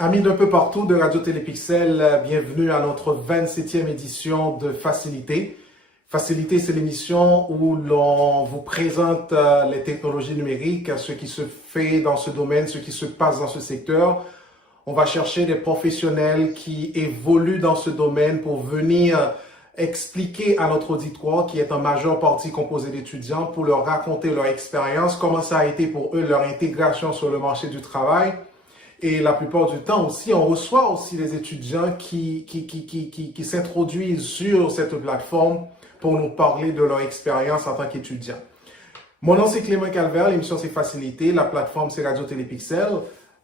Amis d'un peu partout de Radio Télépixel, bienvenue à notre 27e édition de Facilité. Facilité, c'est l'émission où l'on vous présente les technologies numériques, ce qui se fait dans ce domaine, ce qui se passe dans ce secteur. On va chercher des professionnels qui évoluent dans ce domaine pour venir expliquer à notre auditoire, qui est en majeure partie composé d'étudiants, pour leur raconter leur expérience, comment ça a été pour eux, leur intégration sur le marché du travail. Et la plupart du temps aussi, on reçoit aussi des étudiants qui s'introduisent sur cette plateforme pour nous parler de leur expérience en tant qu'étudiants. Mon nom, c'est Clément Calvert, l'émission c'est Facilité, la plateforme c'est Radio Télépixel.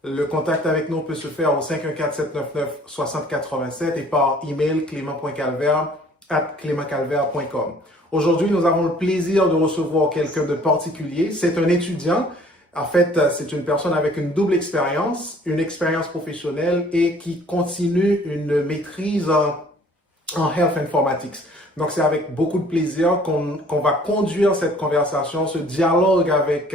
Le contact avec nous peut se faire au 514-799-6087 et par email clément.calvert@clémentcalvert.com. Aujourd'hui, nous avons le plaisir de recevoir quelqu'un de particulier. C'est un étudiant. En fait, c'est une personne avec une double expérience, une expérience professionnelle et qui continue une maîtrise en Health Informatics. Donc, c'est avec beaucoup de plaisir qu'on va conduire cette conversation, ce dialogue avec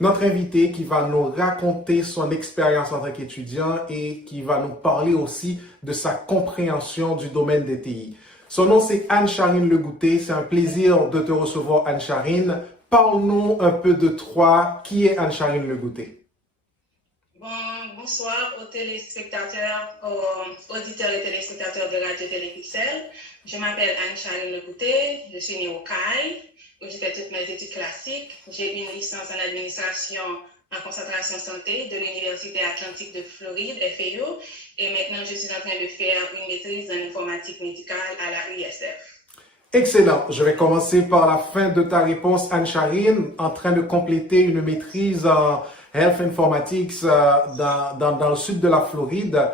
notre invité qui va nous raconter son expérience en tant qu'étudiant et qui va nous parler aussi de sa compréhension du domaine des TI. Son nom, c'est Anne-Charine Legouté. C'est un plaisir de te recevoir, Anne-Charine. Parle-nous un peu de toi. Qui est Anne-Charine Legouté? Bonsoir aux téléspectateurs, aux auditeurs et téléspectateurs de Radio Télépixel. Je m'appelle Anne-Charine Legouté, je suis née au CAI, où j'ai fait toutes mes études classiques. J'ai une licence en administration en concentration santé de l'Université Atlantique de Floride, FAU, et maintenant je suis en train de faire une maîtrise en informatique médicale à la USF. Excellent. Je vais commencer par la fin de ta réponse, Anne-Charine, en train de compléter une maîtrise en Health Informatics dans le sud de la Floride.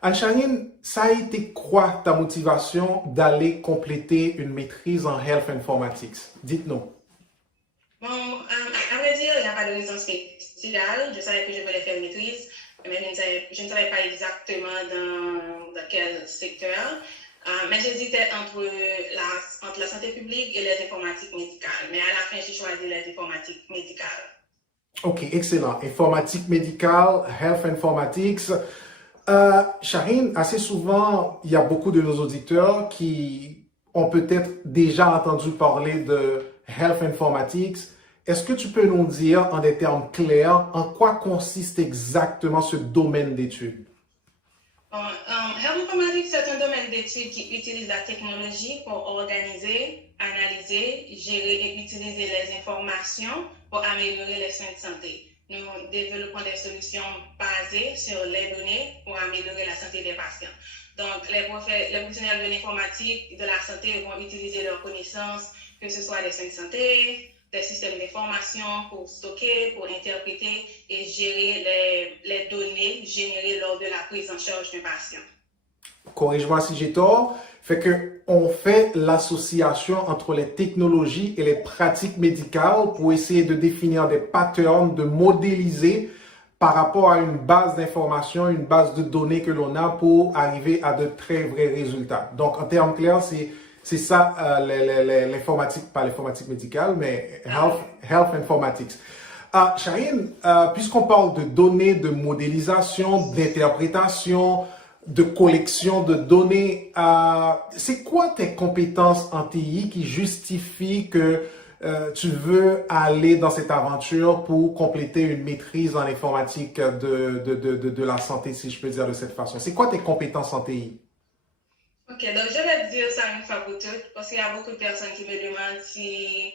Anne-Charine, ça a été quoi ta motivation d'aller compléter une maîtrise en Health Informatics? Dites-nous. À vrai dire, il n'y a pas de raison spéciale. Je savais que je voulais faire une maîtrise, mais je ne savais pas exactement dans quel secteur. Mais j'hésitais entre la santé publique et les informatiques médicales. Mais à la fin, j'ai choisi les informatiques médicales. OK, excellent. Informatique médicale, Health Informatics. Charine, assez souvent, il y a beaucoup de nos auditeurs qui ont peut-être déjà entendu parler de Health Informatics. Est-ce que tu peux nous dire en des termes clairs en quoi consiste exactement ce domaine d'études? Health Informatics, c'est un domaine d'études qui utilise la technologie pour organiser, analyser, gérer et utiliser les informations pour améliorer les soins de santé. Nous développons des solutions basées sur les données pour améliorer la santé des patients. Donc, les professionnels de l'informatique, de la santé vont utiliser leurs connaissances, que ce soit des soins de santé, des systèmes d'information pour stocker, pour interpréter et gérer les données générées lors de la prise en charge d'un patient. Corrige-moi si j'ai tort. Fait que on fait l'association entre les technologies et les pratiques médicales pour essayer de définir des patterns, de modéliser par rapport à une base d'informations, une base de données que l'on a pour arriver à de très vrais résultats. Donc, en termes clairs, c'est ça l'informatique, pas l'informatique médicale, mais Health Informatics. Charine, puisqu'on parle de données, de modélisation, d'interprétation, de collection de données, c'est quoi tes compétences en TI qui justifient que tu veux aller dans cette aventure pour compléter une maîtrise en informatique de la santé, si je peux dire de cette façon? C'est quoi tes compétences en TI? Ok, donc je vais dire ça une fois pour toutes, parce qu'il y a beaucoup de personnes qui me demandent si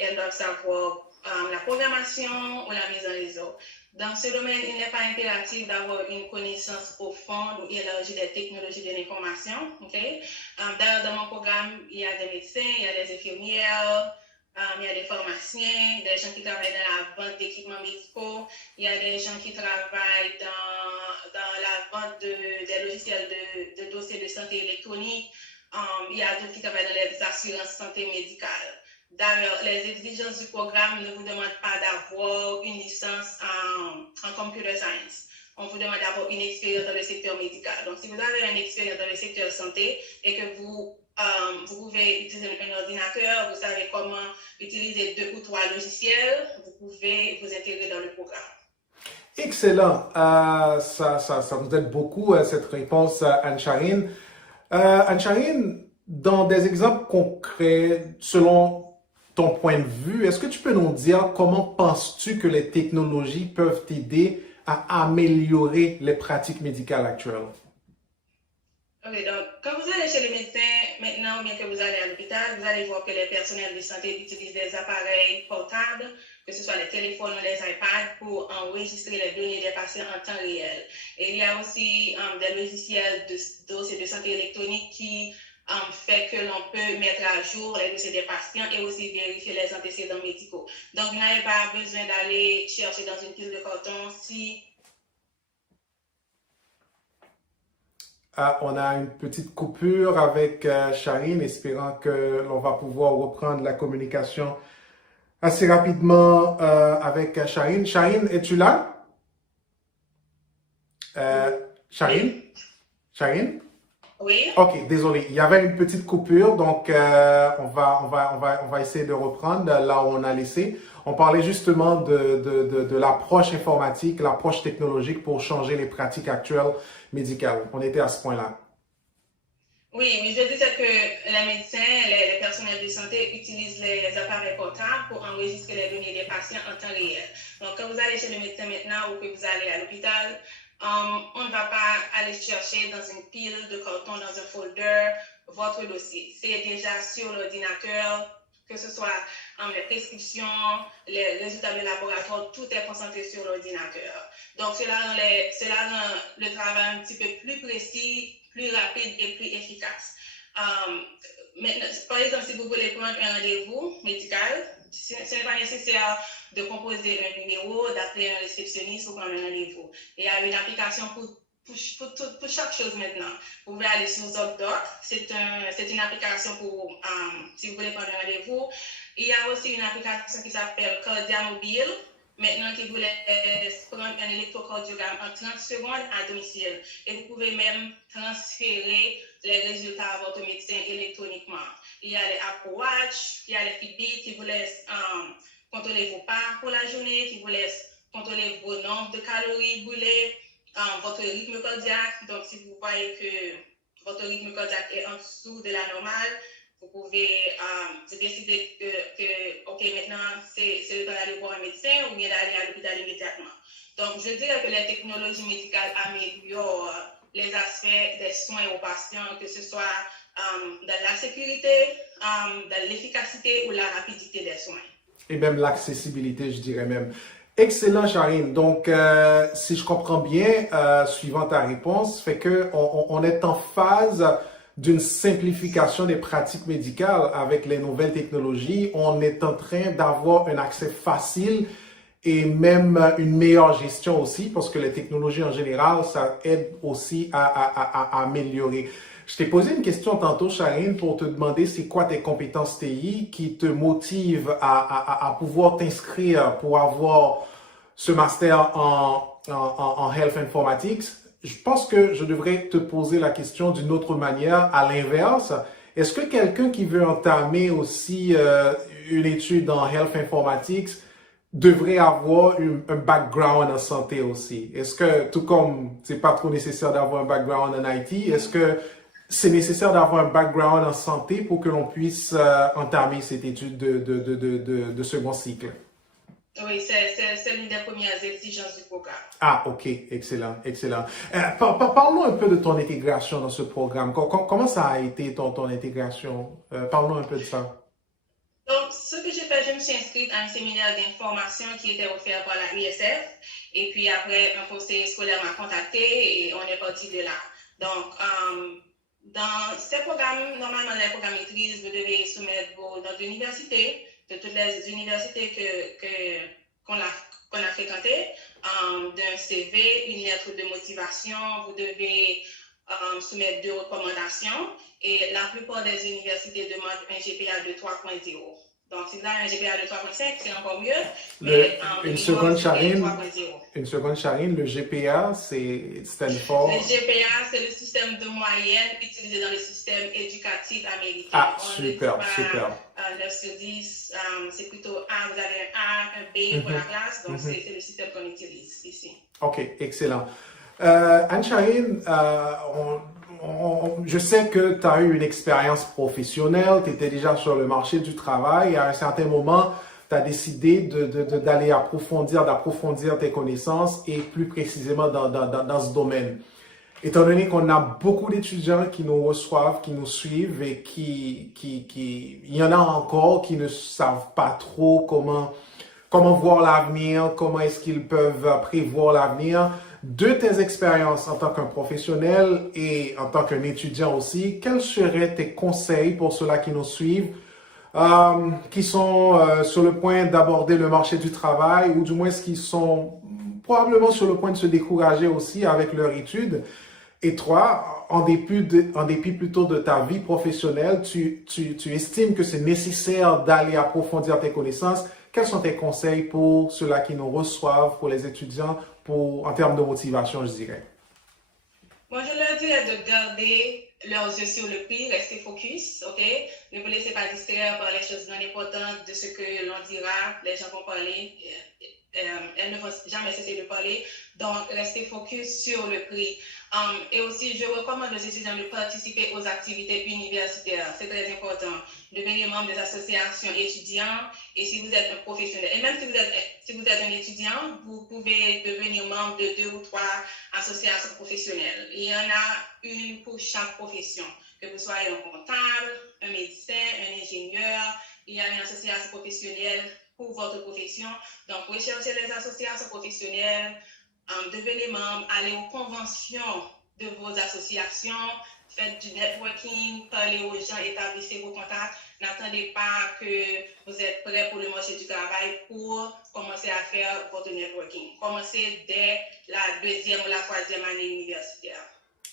elles doivent savoir la programmation ou la mise en réseau. Dans ce domaine, il n'est pas impératif d'avoir une connaissance profonde ou élargie des technologies de l'information. Okay? D'ailleurs, dans mon programme, il y a des médecins, il y a des infirmières, il y a des pharmaciens, des gens qui travaillent dans la vente d'équipements médicaux, il y a des gens qui travaillent dans la vente des logiciels de dossiers de santé électronique, il y a d'autres qui travaillent dans les assurances santé médicale. D'ailleurs, les exigences du programme ne vous demandent pas d'avoir une licence en computer science. On vous demande d'avoir une expérience dans le secteur médical. Donc, si vous avez une expérience dans le secteur santé et que vous pouvez utiliser un ordinateur, vous savez comment utiliser 2 ou 3 logiciels, vous pouvez vous intégrer dans le programme. Excellent. Ça nous aide beaucoup, cette réponse, Anne-Charine. Anne-Charine, dans des exemples concrets, selon ton point de vue, est-ce que tu peux nous dire comment penses-tu que les technologies peuvent t'aider à améliorer les pratiques médicales actuelles? Ok, donc quand vous allez chez le médecin maintenant, ou bien que vous allez à l'hôpital, vous allez voir que les personnels de santé utilisent des appareils portables, que ce soit les téléphones ou les iPads, pour enregistrer les données des patients en temps réel. Et il y a aussi des logiciels de dossiers de santé électronique qui fait que l'on peut mettre à jour les dossiers des patients et aussi vérifier les antécédents médicaux. Donc, vous n'avez pas besoin d'aller chercher dans une pile de carton si Ah, on a une petite coupure avec Charine, espérant que l'on va pouvoir reprendre la communication assez rapidement avec Charine. Charine, es-tu là? Euh, Charine? oui, Charine? oui. Ok, désolé. Il y avait une petite coupure, donc on va essayer de reprendre là où on a laissé. On parlait justement de l'approche informatique, l'approche technologique pour changer les pratiques actuelles médicales. On était à ce point-là. Oui, mais je disais que les médecins, les personnels de santé utilisent les appareils portables pour enregistrer les données des patients en temps réel. Donc, quand vous allez chez le médecin maintenant ou que vous allez à l'hôpital, on ne va pas aller chercher dans une pile de carton, dans un folder, votre dossier. C'est déjà sur l'ordinateur, que ce soit les prescriptions, les résultats de laboratoire, tout est concentré sur l'ordinateur. Donc, cela rend le travail un petit peu plus précis, plus rapide et plus efficace. Maintenant, par exemple, si vous voulez prendre un rendez-vous médical, ce n'est pas nécessaire de composer un numéro, d'appeler un réceptionniste pour prendre un rendez-vous. Il y a une application pour chaque chose maintenant. Vous pouvez aller sur ZocDoc, c'est une application pour, si vous voulez prendre un rendez-vous. Il y a aussi une application qui s'appelle Cardia Mobile, maintenant qui vous laisse prendre un électrocardiogramme en 30 secondes à domicile. Et vous pouvez même transférer les résultats à votre médecin électroniquement. Il y a les Apple Watch, il y a les Fitbit qui vous laissent contrôler vos pas pour la journée, qui vous laissent contrôler vos nombres de calories brûlées, votre rythme cardiaque. Donc, si vous voyez que votre rythme cardiaque est en dessous de la normale, vous pouvez décider que, OK, maintenant, c'est le temps d'aller voir un médecin ou bien d'aller à l'hôpital immédiatement. Donc, je dirais que les technologies médicales améliorent les aspects des soins aux patients, que ce soit dans la sécurité, dans l'efficacité ou la rapidité des soins. Et même l'accessibilité, je dirais même. Excellent, Charine. Donc, si je comprends bien, suivant ta réponse, fait que on est en phase d'une simplification des pratiques médicales avec les nouvelles technologies. On est en train d'avoir un accès facile et même une meilleure gestion aussi, parce que les technologies en général, ça aide aussi à améliorer. Je t'ai posé une question tantôt, Charine, pour te demander c'est quoi tes compétences TI qui te motivent à pouvoir t'inscrire pour avoir ce master en Health Informatics. Je pense que je devrais te poser la question d'une autre manière, à l'inverse. Est-ce que quelqu'un qui veut entamer aussi une étude en Health Informatics devrait avoir un background en santé aussi? Est-ce que, tout comme c'est pas trop nécessaire d'avoir un background en IT, est-ce que c'est nécessaire d'avoir un background en santé pour que l'on puisse entamer cette étude de second cycle? Oui, c'est l'une des premières exigences du programme. Ah, ok, excellent, excellent. Parle-nous un peu de ton intégration dans ce programme. Comment ça a été ton intégration? Parle-nous un peu de ça. Donc, ce que j'ai fait, je me suis inscrite à un séminaire d'information qui était offert par la USF. Et puis après, un conseiller scolaire m'a contacté et on est parti de là. Donc, dans ces programmes, normalement, les programmes maîtrise, vous devez soumettre vos notes d'université, de toutes les universités qu'on a fréquentées, d'un CV, une lettre de motivation, vous devez soumettre 2 recommandations et la plupart des universités demandent un GPA de 3.0. Donc, si vous avez un GPA de 3.5, c'est encore mieux, mais Une seconde, Charine. 3.0. Une seconde, Charine. Le GPA, c'est Stanford. Le GPA, c'est le système de moyenne utilisé dans les systèmes éducatifs américains. Ah, On super, ne dit super. pas 9 sur 10, c'est plutôt A, vous avez un A, un B pour la classe, donc c'est le système qu'on utilise ici. OK, excellent. Anne-Charine, je sais que tu as eu une expérience professionnelle, tu étais déjà sur le marché du travail et à un certain moment, tu as décidé d'aller d'approfondir tes connaissances et plus précisément dans ce domaine. Étant donné qu'on a beaucoup d'étudiants qui nous reçoivent, qui nous suivent et il y en a encore qui ne savent pas trop comment voir l'avenir, comment est-ce qu'ils peuvent prévoir l'avenir. De tes expériences en tant qu'un professionnel et en tant qu'un étudiant aussi, quels seraient tes conseils pour ceux-là qui nous suivent, qui sont sur le point d'aborder le marché du travail ou du moins qui sont probablement sur le point de se décourager aussi avec leur étude? Et toi, en dépit plutôt de ta vie professionnelle, tu estimes que c'est nécessaire d'aller approfondir tes connaissances. Quels sont tes conseils pour ceux-là qui nous reçoivent, pour les étudiants, en termes de motivation, je dirais? Moi, je leur dirais de garder leurs yeux sur le prix, rester focus, ok? Ne vous laissez pas distraire par les choses non importantes de ce que l'on dira, les gens vont parler, elles ne vont jamais cesser de parler, donc restez focus sur le prix. Et aussi, je recommande aux étudiants de participer aux activités universitaires, c'est très important. Devenir membre des associations étudiants et si vous êtes un professionnel, et même si vous êtes un étudiant, vous pouvez devenir membre de 2 ou 3 associations professionnelles. Il y en a une pour chaque profession, que vous soyez un comptable, un médecin, un ingénieur, il y a une association professionnelle pour votre profession. Donc, recherchez les associations professionnelles, devenez membre, allez aux conventions de vos associations, faites du networking, parlez aux gens, établissez vos contacts. N'attendez pas que vous êtes prêt pour le marché du travail pour commencer à faire votre networking. Commencez dès la 2e ou la 3e année universitaire.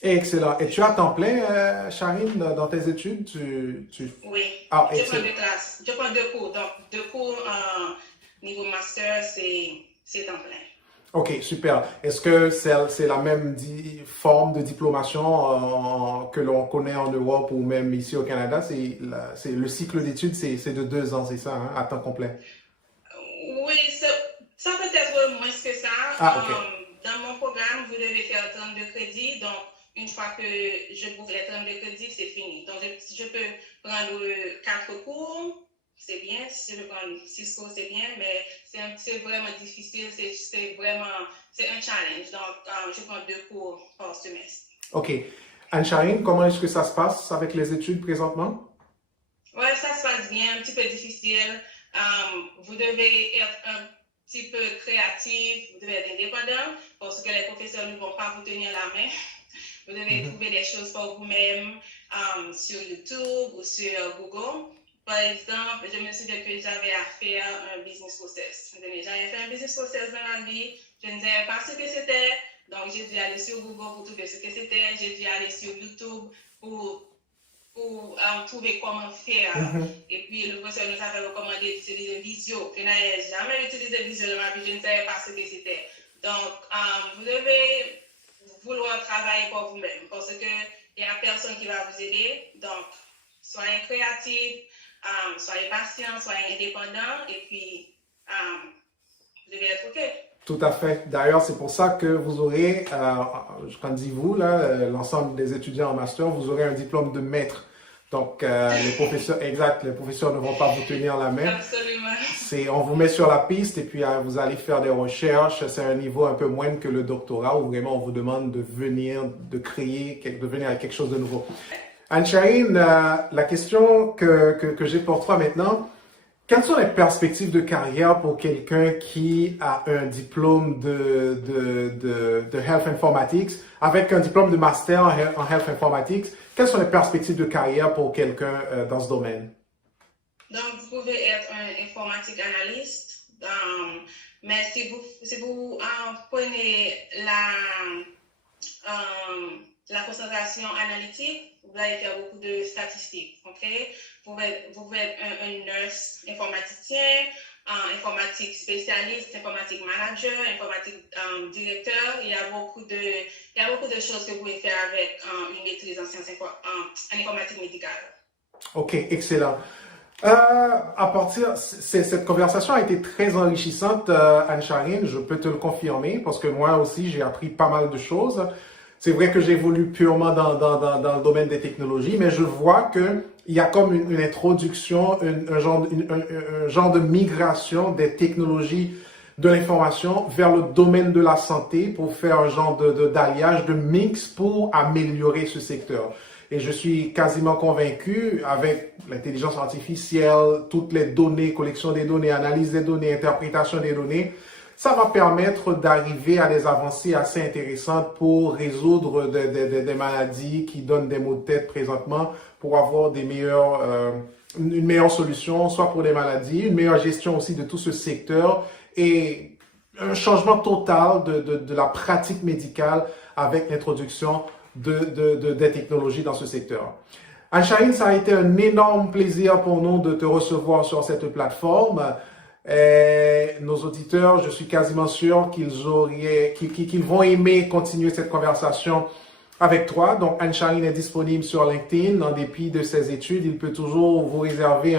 Excellent. Et tu as temps plein, Charine, dans tes études? Oui, Ah, je prends 2 classes. Je prends 2 cours. Donc, 2 cours niveau master, c'est temps plein. OK, super. Est-ce que c'est la même forme de diplomation que l'on connaît en Europe ou même ici au Canada? Le cycle d'études, c'est de 2 ans, c'est ça, hein, à temps complet? Oui, ça peut être moins que ça. Ah, OK. Dans mon programme, vous devez faire 32 crédits. Donc, une fois que je boucle les 32 crédits, c'est fini. Donc, si je peux prendre 4 cours, c'est bien. Si je prends 6 cours, c'est bien. Mais c'est vraiment difficile. C'est un challenge. Donc, je prends 2 cours par semestre. OK. Anne-Charine, comment est-ce que ça se passe avec les études présentement? Oui, ça se passe bien, un petit peu difficile. Vous devez être un petit peu créatif, vous devez être indépendant parce que les professeurs ne vont pas vous tenir la main. Vous devez trouver des choses par vous-même sur YouTube ou sur Google. Par exemple, je me souviens que j'avais à faire un business process. J'avais fait un business process dans la vie, je ne savais pas ce que c'était, donc j'ai dû aller sur Google pour trouver ce que c'était, j'ai dû aller sur YouTube pour trouver comment faire. Et puis, le professeur nous avait recommandé d'utiliser Visio. Je n'avais jamais utilisé Visio dans ma vie, je ne savais pas ce que c'était. Donc, vous devez vouloir travailler pour vous-même parce qu'il n'y a personne qui va vous aider. Donc, soyez créatif, soyez patient, soyez indépendant et puis, vous devez être OK. Tout à fait. D'ailleurs, c'est pour ça que vous aurez, quand dit vous, l'ensemble des étudiants en master, vous aurez un diplôme de maître. Donc, les professeurs ne vont pas vous tenir la main. Absolument. On vous met sur la piste et puis vous allez faire des recherches. C'est un niveau un peu moindre que le doctorat où vraiment on vous demande de venir avec quelque chose de nouveau. Anne-Charine, la question que j'ai pour toi maintenant, quelles sont les perspectives de carrière pour quelqu'un qui a un diplôme de Health Informatics, avec un diplôme de master en Health Informatics? Quelles sont les perspectives de carrière pour quelqu'un dans ce domaine? Donc, vous pouvez être un informatique analyste, mais si vous prenez la concentration analytique, vous allez faire beaucoup de statistiques, ok? Vous pouvez être un nurse informaticien, informatique spécialiste, informatique manager, informatique directeur. Il y a beaucoup de choses que vous pouvez faire avec une maîtrise en informatique médicale. OK, excellent. Cette conversation a été très enrichissante, Anne-Charine, je peux te le confirmer, parce que moi aussi, j'ai appris pas mal de choses. C'est vrai que j'évolue purement dans le domaine des technologies, mais je vois que il y a comme une introduction, un genre de migration des technologies de l'information vers le domaine de la santé pour faire un genre d'alliage, de mix pour améliorer ce secteur. Et je suis quasiment convaincu, avec l'intelligence artificielle, toutes les données, collection des données, analyse des données, interprétation des données, ça va permettre d'arriver à des avancées assez intéressantes pour résoudre des maladies qui donnent des maux de tête présentement, pour avoir une meilleure solution, soit pour les maladies, une meilleure gestion aussi de tout ce secteur et un changement total de la pratique médicale avec l'introduction des technologies dans ce secteur. Anne-Charine, ça a été un énorme plaisir pour nous de te recevoir sur cette plateforme. Et nos auditeurs, je suis quasiment sûr qu'ils vont aimer continuer cette conversation avec toi. Donc, Anne-Charine est disponible sur LinkedIn. En dépit de ses études, il peut toujours vous réserver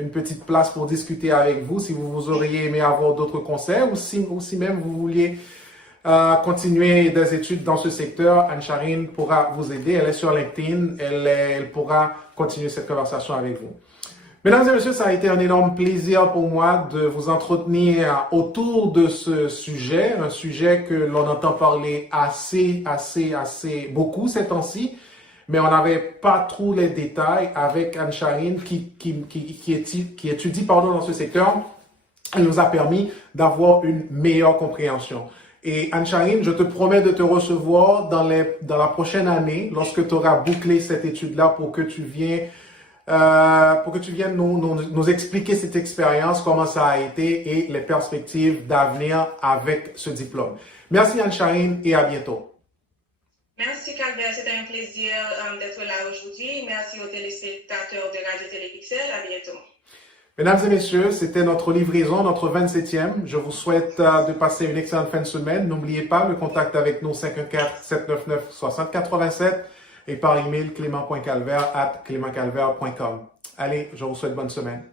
une petite place pour discuter avec vous si vous auriez aimé avoir d'autres conseils ou si même vous vouliez continuer des études dans ce secteur. Anne-Charine pourra vous aider. Elle est sur LinkedIn. Elle pourra continuer cette conversation avec vous. Mesdames et messieurs, ça a été un énorme plaisir pour moi de vous entretenir autour de ce sujet, un sujet que l'on entend parler assez beaucoup ces temps-ci, mais on n'avait pas trop les détails avec Anne-Charine qui étudie dans ce secteur. Elle nous a permis d'avoir une meilleure compréhension. Et Anne-Charine, je te promets de te recevoir dans la prochaine année, lorsque tu auras bouclé cette étude-là pour que tu viennes nous expliquer cette expérience, comment ça a été et les perspectives d'avenir avec ce diplôme. Merci Anne-Charine et à bientôt. Merci Calvert, c'était un plaisir d'être là aujourd'hui. Merci aux téléspectateurs de Radio-Télé Pixel. À bientôt. Mesdames et messieurs, c'était notre livraison, notre 27e. Je vous souhaite de passer une excellente fin de semaine. N'oubliez pas le contact avec nous 514-799-6087 et par email clément.calvert@clémentcalvert.com. Allez, je vous souhaite bonne semaine.